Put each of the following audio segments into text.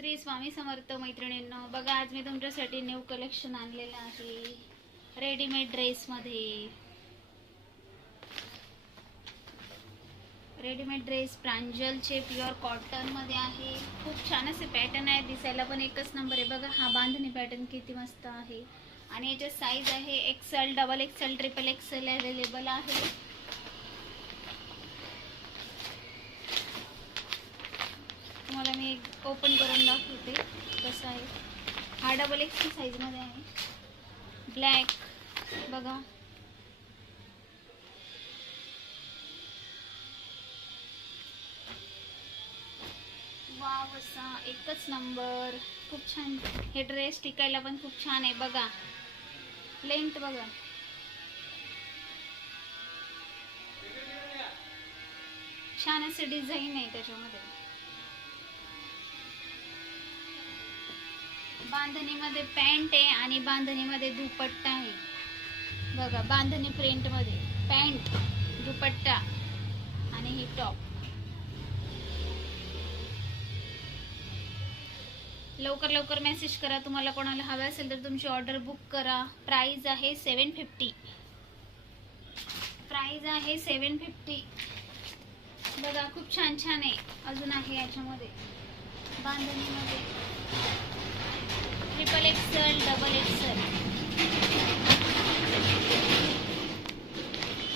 श्री स्वामी समर्थ मैत्रिणींनो, बघा आज मी तुमच्यासाठी न्यू कलेक्शन आणलेलं आहे रेडीमेड ड्रेसमध्ये. रेडीमेड ड्रेस प्रांजलचे प्युअर कॉटनमध्ये आहे. खूप छान असे पॅटर्न आहे, दिसायला पण एकच नंबर आहे. बघा हा बांधणी पॅटर्न किती मस्त आहे. आणि याची साईज आहे XL, double XL, triple XL available आहे. तुम्हाला मी ओपन करून दाखवते कसं आहे. हा डबल एक्सेल साईजमध्ये आहे, ब्लॅक. बघा वाव, असा एकच नंबर. खूप छान. हे ड्रेस टिकायला पण खूप छान आहे. बघा लेंथ बघा, छान असे डिझाईन आहे त्याच्यामध्ये. बांधणीमध्ये पॅन्ट आहे आणि बांधणीमध्ये दुपट्टा आहे. बघा बांधणी प्रिंटमध्ये पॅन्ट, दुपट्टा आणि ही टॉप. लवकर लवकर मेसेज करा. तुम्हाला कोणाला हवे असेल तर तुमची ऑर्डर बुक करा. प्राइस आहे 750. प्राइस आहे 750. बघा खूप छान छान आहे. अजून आहे याच्यामध्ये बांधणीमध्ये ट्रिपल एक्सेल, डबल एक्सेल.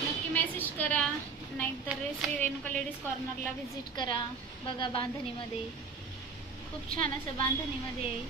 नक्की मेसेज करा, नाहीतर श्री रेणुका लेडीज कॉर्नरला व्हिजिट करा. बघा बांधणीमध्ये खूप छान असं बांधणीमध्ये आहे.